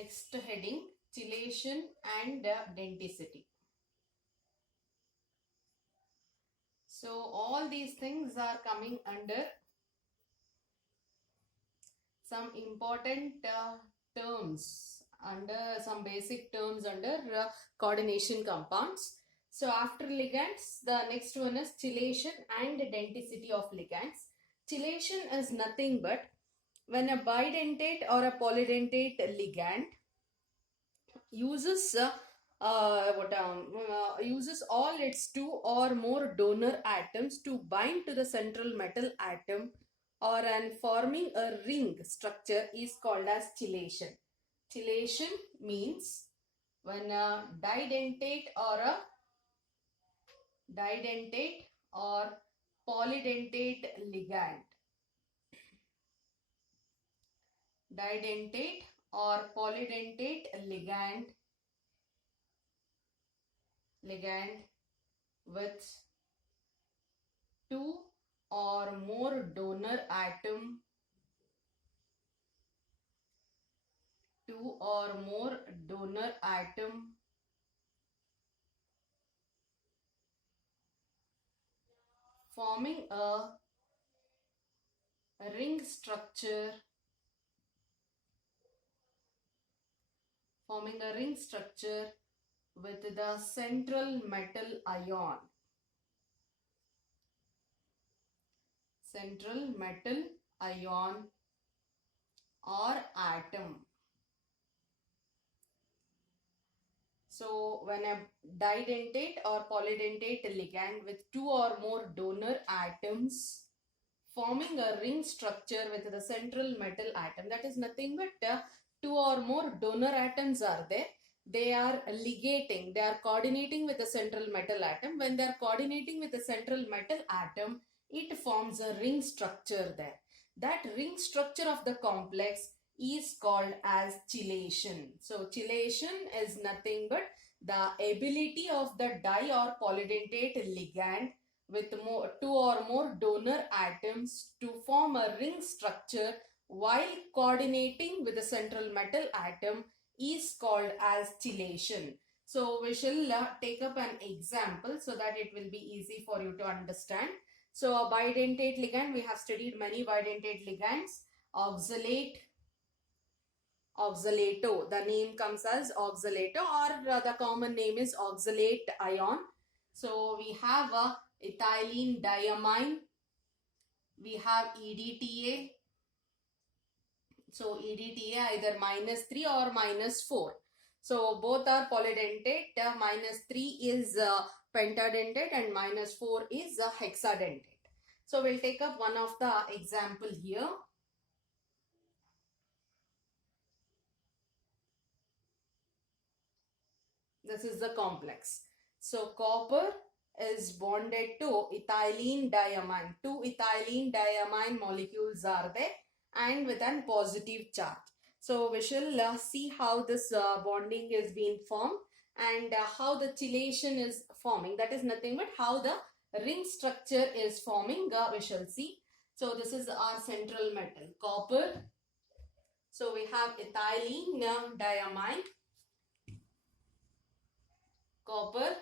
Next heading, chelation and denticity. So all these things are coming under some important terms, under some basic terms under coordination compounds. So after ligands, the next one is chelation and denticity of ligands. Chelation is nothing but when a bidentate or a polydentate ligand uses uses all its two or more donor atoms to bind to the central metal atom or and forming a ring structure is called as chelation. Chelation means when a didentate or polydentate ligand, didentate or polydentate ligand with two or more donor atom forming a ring structure with the central metal ion or atom. So when a didentate or polydentate ligand with two or more donor atoms forming a ring structure with the central metal atom, that is nothing but two or more donor atoms are there. They are ligating, they are coordinating with the central metal atom. When they are coordinating with the central metal atom, it forms a ring structure there. That ring structure of the complex is called as chelation. So chelation is nothing but the ability of the di or polydentate ligand with two or more donor atoms to form a ring structure while coordinating with the central metal atom is called as chelation. So we shall take up an example so that it will be easy for you to understand. So a bidentate ligand, we have studied many bidentate ligands. Oxalate, oxalato, the name comes as oxalato, or the common name is oxalate ion. So we have a ethylene diamine, we have EDTA. So EDTA either -3 or -4. So both are polydentate. -3 is pentadentate and -4 is hexadentate. So we'll take up one of the example here. This is the complex. So copper is bonded to ethylene diamine. Two ethylene diamine molecules are there and with an positive charge. So we shall see how this bonding is being formed and how the chelation is forming. That is nothing but how the ring structure is forming. We shall see. So this is our central metal, copper. So we have ethylene diamine, copper,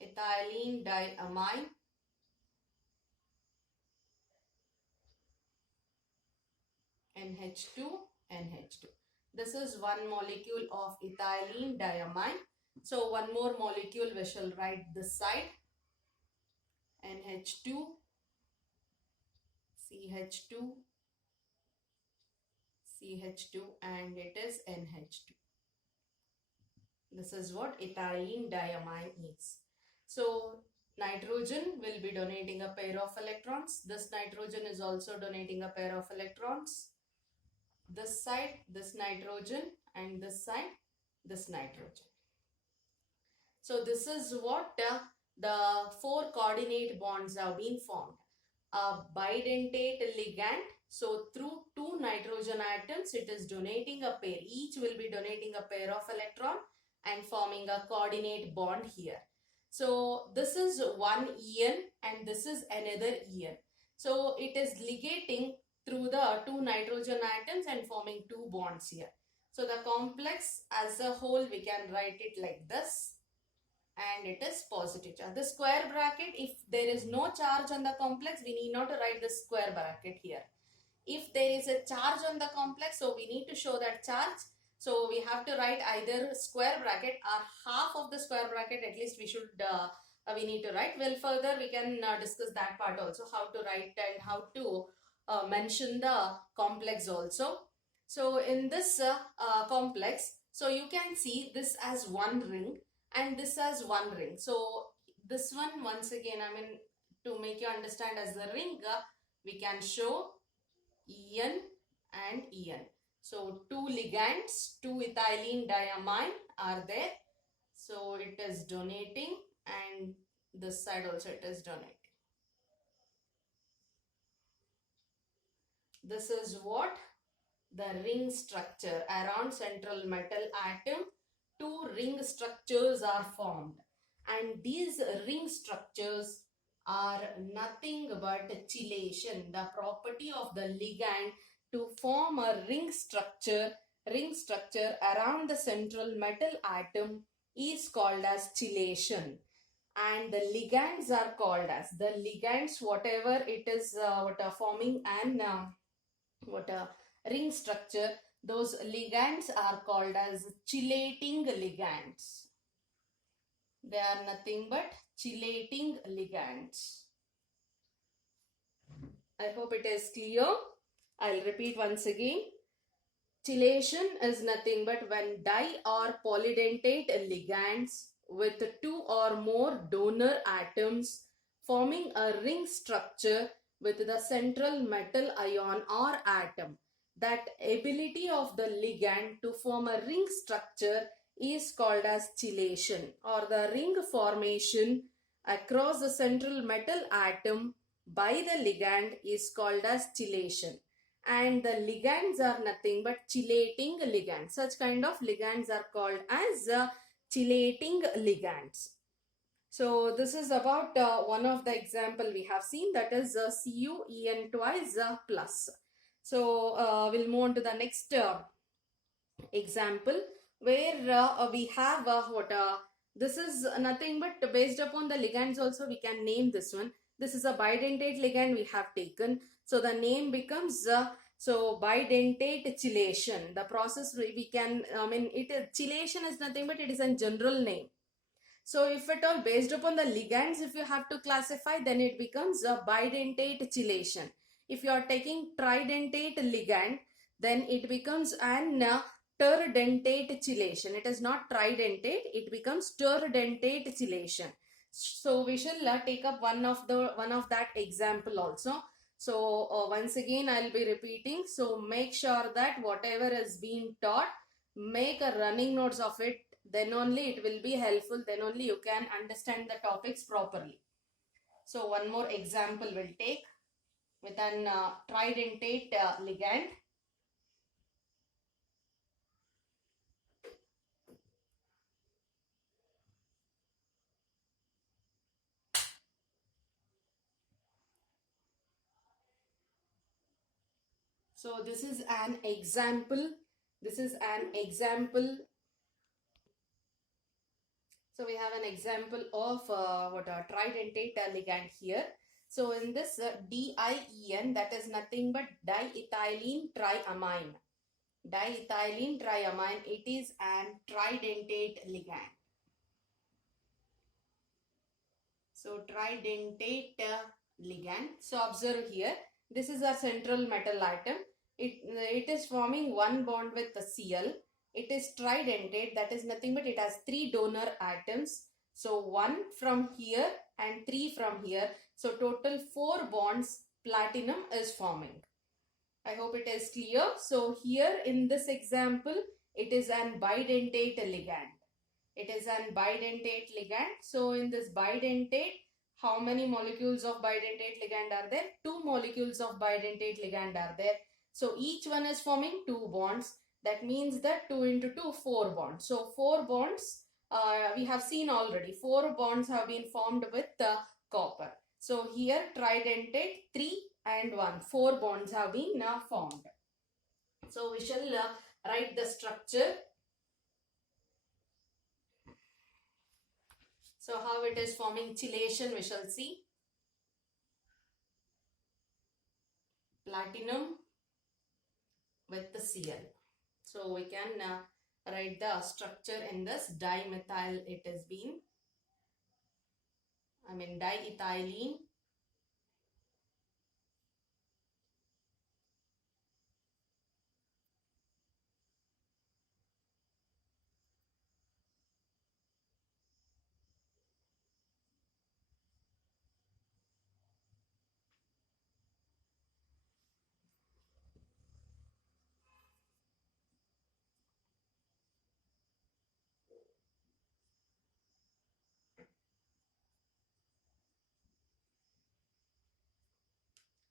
ethylene diamine, NH2, NH2. This is one molecule of ethylene diamine. So one more molecule we shall write this side, NH2, CH2, CH2, and it is NH2. This is what ethylene diamine is. So nitrogen will be donating a pair of electrons. This nitrogen is also donating a pair of electrons. This side, this nitrogen, and this side, this nitrogen. So this is what the four coordinate bonds have been formed. A bidentate ligand. So through two nitrogen atoms, it is donating a pair. Each will be donating a pair of electron and forming a coordinate bond here. So this is one EN and this is another EN. So it is ligating through the two nitrogen atoms and forming two bonds here. So the complex as a whole, we can write it like this, and it is positive charge. The square bracket, if there is no charge on the complex, we need not to write the square bracket here. If there is a charge on the complex, so we need to show that charge. So we have to write either square bracket or half of the square bracket, at least we need to write. Well, further we can discuss that part also, how to write and how to mention the complex also. So in this complex, so you can see this as one ring and this as one ring. So this one, once again, I mean, to make you understand as the ring, we can show En and En. So two ligands, two ethylene diamine are there. So it is donating, and this side also it is donating. This is what the ring structure around central metal atom. Two ring structures are formed, and these ring structures are nothing but chelation, the property of the ligand to form a ring structure around the central metal atom is called as chelation. And the ligands are called as the ligands, whatever it is, what are forming an ring structure, those ligands are called as chelating ligands. They are nothing but chelating ligands. I hope it is clear. I'll repeat once again. Chelation is nothing but when di or polydentate ligands with two or more donor atoms forming a ring structure with the central metal ion or atom. That ability of the ligand to form a ring structure is called as chelation, or the ring formation across the central metal atom by the ligand is called as chelation. And the ligands are nothing but chelating ligands. Such kind of ligands are called as chelating ligands. So this is about one of the example we have seen, that is CuEn twice plus. So we'll move on to the next example, where we have this is nothing but based upon the ligands also we can name this one. This is a bidentate ligand we have taken. So the name becomes so bidentate chelation. The process we can, chelation is nothing but it is a general name. So if at all based upon the ligands, if you have to classify, then it becomes a bidentate chelation. If you are taking tridentate ligand, then it becomes an terdentate chelation. It is not tridentate, it becomes terdentate chelation. So we shall take up one of that example also. So once again I'll be repeating. So make sure that whatever is being taught, make a running notes of it. Then only it will be helpful. Then only you can understand the topics properly. So one more example we'll take with an tridentate ligand. So this is an example. So we have an example of tridentate ligand here. So in this DIEN, that is nothing but diethylene triamine. Diethylene triamine, it is an tridentate ligand. So tridentate ligand. So observe here, this is a central metal atom. It is forming one bond with the Cl. It is tridentate, that is nothing but it has three donor atoms. So one from here and three from here. So total 4 bonds platinum is forming. I hope it is clear. So here in this example, it is an bidentate ligand. It is an bidentate ligand. So in this bidentate, how many molecules of bidentate ligand are there? 2 molecules of bidentate ligand are there. So each one is forming 2 bonds. That means that 2 into 2, 4 bonds. So 4 bonds we have seen already. 4 bonds have been formed with copper. So here tridentate 3 and 1. 4 bonds have been formed. So we shall write the structure. So how it is forming chelation we shall see. Platinum with the Cl. So we can write the structure in this dimethyl. It has been, diethylene.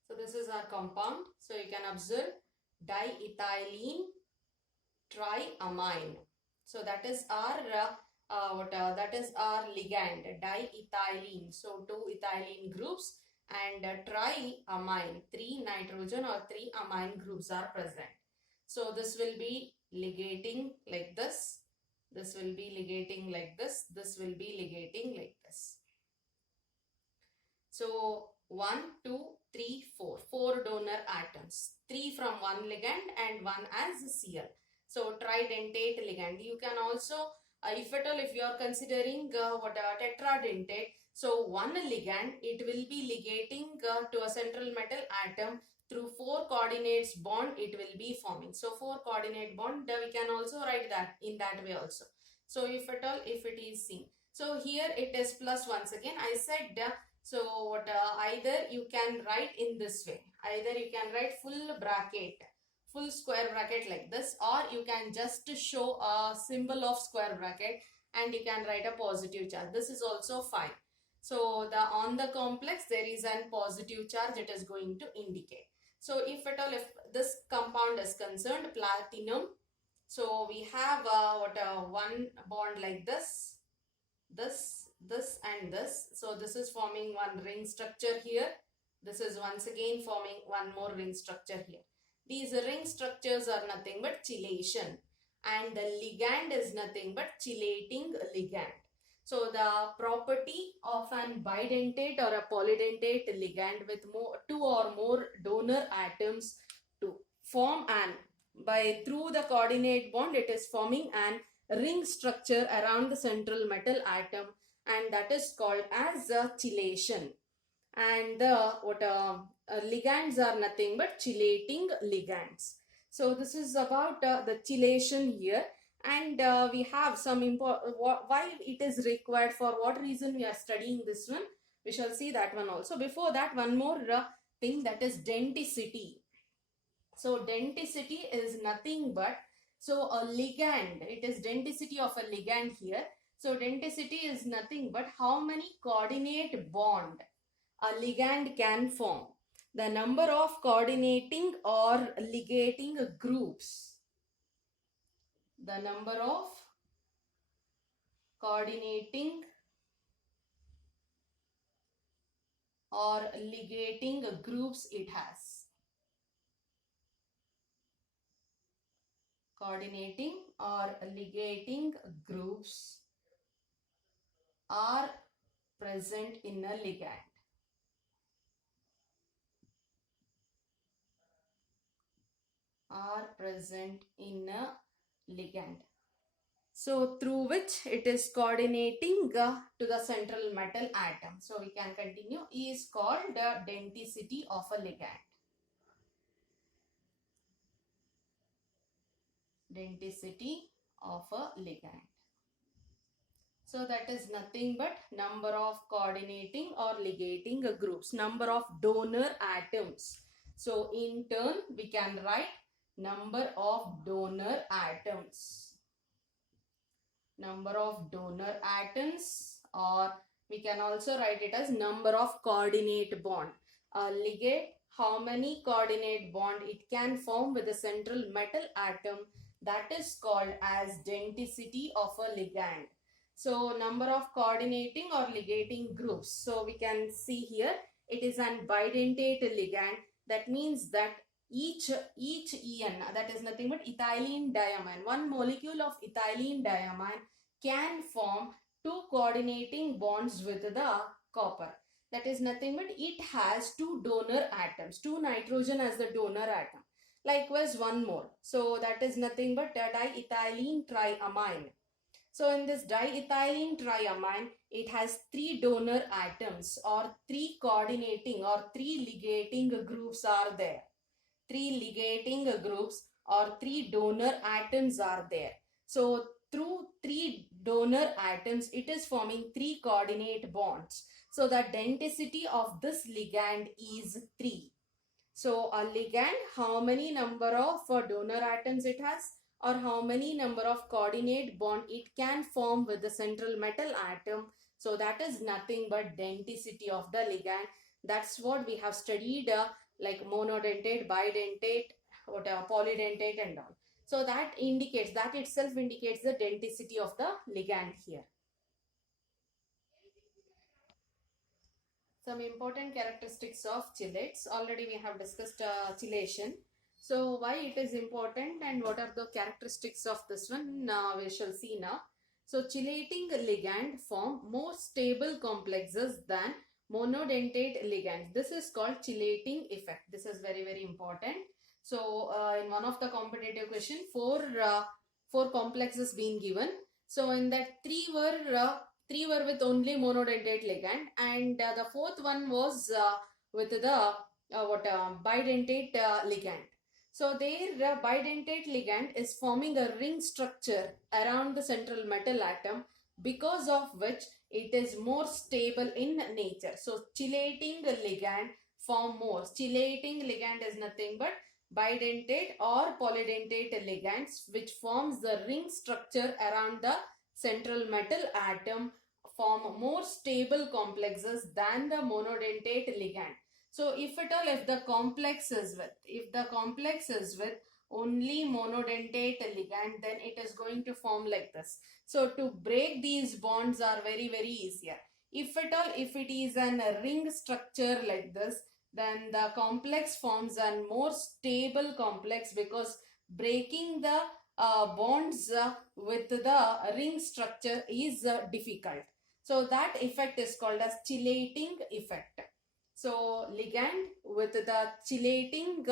So this is our compound. So you can observe diethylene triamine. So that is our that is our ligand, diethylene. So 2 ethylene groups and triamine, 3 nitrogen or 3 amine groups are present. So this will be ligating like this. This will be ligating like this. This will be ligating like this. So 1, 2, 3, 4. 4 donor atoms. 3 from one ligand and 1 as a Cl. So tridentate ligand. You can also, if at all, if you are considering tetradentate, so one ligand, it will be ligating to a central metal atom through 4 coordinates bond. It will be forming. So 4 coordinate bond, we can also write that in that way also. So if at all, if it is seen. So here it is plus once again. I said so either you can write in this way. Either you can write full bracket, full square bracket like this, or you can just show a symbol of square bracket and you can write a positive charge. This is also fine. So on the complex there is a positive charge it is going to indicate. So if at all, if this compound is concerned, platinum, so we have one bond like this and this. So this is forming one ring structure here. This is once again forming one more ring structure here. These ring structures are nothing but chelation, and the ligand is nothing but chelating ligand. So the property of an bidentate or a polydentate ligand with 2 or more donor atoms to form through the coordinate bond, it is forming an ring structure around the central metal atom, and that is called as a chelation. And the ligands are nothing but chelating ligands. So this is about the chelation here, and we have some why it is required, for what reason we are studying this one. We shall see that one also. Before that, one more thing, that is denticity. So denticity is nothing but, so a ligand, it is denticity of a ligand here. So denticity is nothing but how many coordinate bond a ligand can form. The number of coordinating or ligating groups. The number of coordinating or ligating groups it has. Coordinating or ligating groups are present in a ligand. Are present in a ligand. So through which it is coordinating to the central metal atom. So we can continue. Is called the denticity of a ligand. Denticity of a ligand. So that is nothing but number of coordinating or ligating groups, number of donor atoms. So in turn we can write number of donor atoms. Number of donor atoms, or we can also write it as number of coordinate bond. A ligate, how many coordinate bond it can form with the central metal atom, that is called as denticity of a ligand. So number of coordinating or ligating groups. So we can see here it is an bidentate ligand That means that each EN, that is nothing but ethylene diamine, one molecule of ethylene diamine can form two coordinating bonds with the copper. That is nothing but it has two donor atoms, two nitrogen as the donor atom. Likewise, one more. So that is nothing but diethylene triamine. So in this diethylene triamine, it has three donor atoms or three coordinating or three ligating groups are there. Three ligating groups or three donor atoms are there. So through three donor atoms, it is forming three coordinate bonds. So the denticity of this ligand is 3. So a ligand, how many number of donor atoms it has, or how many number of coordinate bond it can form with the central metal atom. So that is nothing but denticity of the ligand. That's what we have studied like monodentate, bidentate, polydentate and all. So that indicates, that itself indicates the denticity of the ligand here. Some important characteristics of chelates. Already we have discussed chelation. So why it is important and what are the characteristics of this one, we shall see now. So chelating ligand form more stable complexes than monodentate ligands. This is called chelating effect. This is very, very important. So in one of the competitive question, four complexes being given. So in that three were with only monodentate ligand, and the fourth one was with the bidentate ligand. So their bidentate ligand is forming a ring structure around the central metal atom, because of which it is more stable in nature. So chelating ligand form more. Chelating ligand is nothing but bidentate or polydentate ligands, which forms the ring structure around the central metal atom, form more stable complexes than the monodentate ligand. So if at all, if the complex is with only monodentate ligand, then it is going to form like this. So to break these bonds are very, very easier. If at all, if it is a ring structure like this, then the complex forms a more stable complex, because breaking the bonds with the ring structure is difficult. So that effect is called as chelating effect. So ligand with the chelating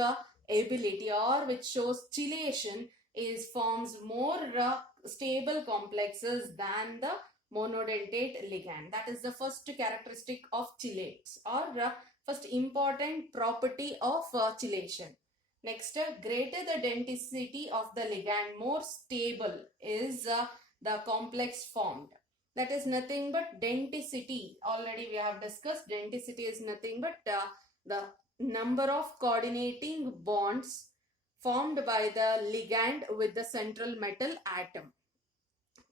ability, or which shows chelation, is forms more stable complexes than the monodentate ligand. That is the first characteristic of chelates, or first important property of chelation. Next, greater the denticity of the ligand, more stable is the complex formed. That is nothing but denticity. Already we have discussed denticity is nothing but the number of coordinating bonds formed by the ligand with the central metal atom,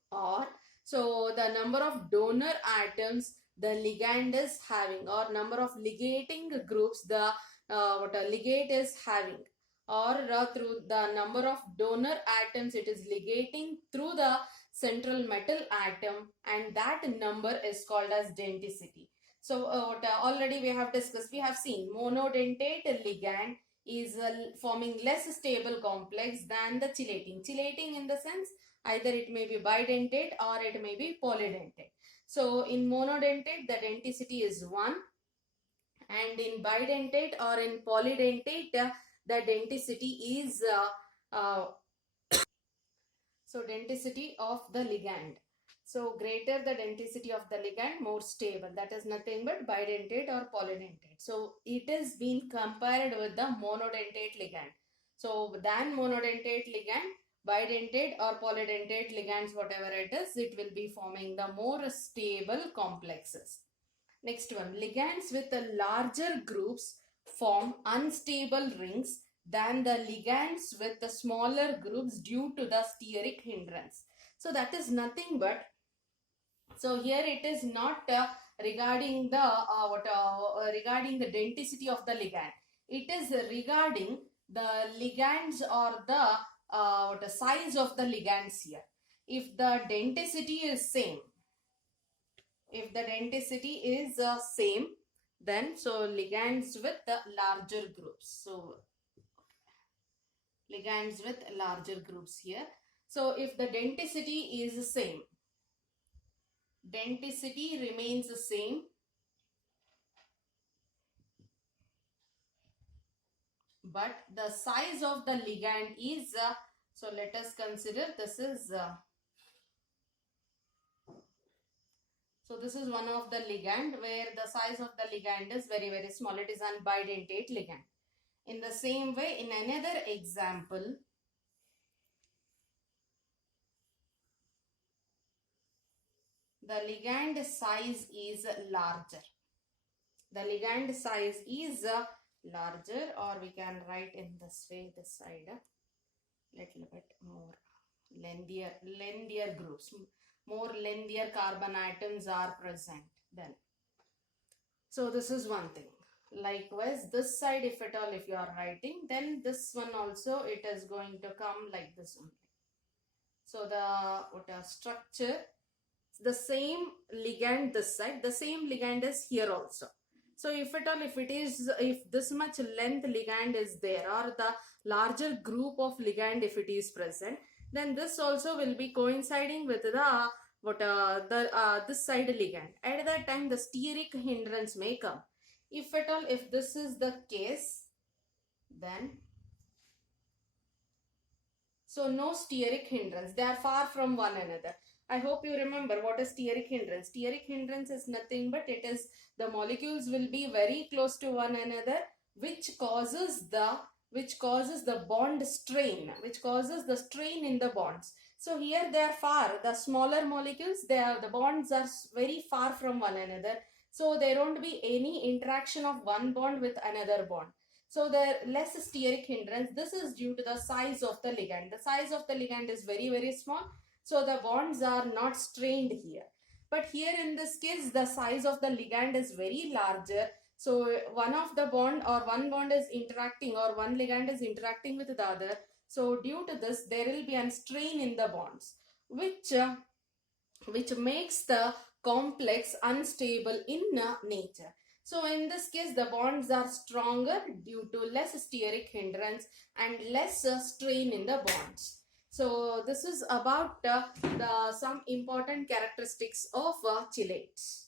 or so the number of donor atoms the ligand is having, or number of ligating groups the what a ligate is having, or through the number of donor atoms it is ligating through the central metal atom, and that number is called as denticity. So already we have discussed, we have seen monodentate ligand is forming less stable complex than the chelating. Chelating in the sense, either it may be bidentate or it may be polydentate. So in monodentate the denticity is 1, and in bidentate or in polydentate the denticity is so denticity of the ligand. So greater the denticity of the ligand, more stable. That is nothing but bidentate or polydentate. So it is being compared with the monodentate ligand. So than monodentate ligand, bidentate or polydentate ligands, whatever it is, it will be forming the more stable complexes. Next one, ligands with the larger groups form unstable rings than the ligands with the smaller groups due to the steric hindrance. So that is nothing but, so here it is not regarding the regarding the denticity of the ligand. It is regarding the ligands or the size of the ligands here. If the denticity is same, if the denticity is same, Then, so ligands with the larger groups. So ligands with larger groups here. So if the denticity is the same, denticity remains the same, but the size of the ligand is, so let us consider this is, so this is one of the ligand where the size of the ligand is very, very small. It is an bidentate ligand. In the same way, in another example, the ligand size is larger. The ligand size is larger, or we can write in this way, this side, little bit more lengthier groups, more lengthier carbon atoms are present then. So this is one thing. Likewise, this side, if at all, if you are writing, then this one also, it is going to come like this only. So the structure, the same ligand this side, the same ligand is here also. So if at all, if this much length ligand is there, or the larger group of ligand if it is present, then this also will be coinciding with the this side ligand. At that time, the steric hindrance may come. If at all, if this is the case, then so no steric hindrance. They are far from one another. I hope you remember what is steric hindrance. Steric hindrance is nothing but it is the molecules will be very close to one another, which causes the bond strain, which causes the strain in the bonds. So here they are far. The smaller molecules, the bonds are very far from one another. So there won't be any interaction of one bond with another bond. So there less steric hindrance. This is due to the size of the ligand. The size of the ligand is very, very small. So the bonds are not strained here. But here in this case, the size of the ligand is very larger. So one of the bond or one bond is interacting, or one ligand is interacting with the other. So due to this, there will be a strain in the bonds, which makes the complex unstable in nature. So in this case, the bonds are stronger due to less steric hindrance and less strain in the bonds. So this is about some important characteristics of chelates.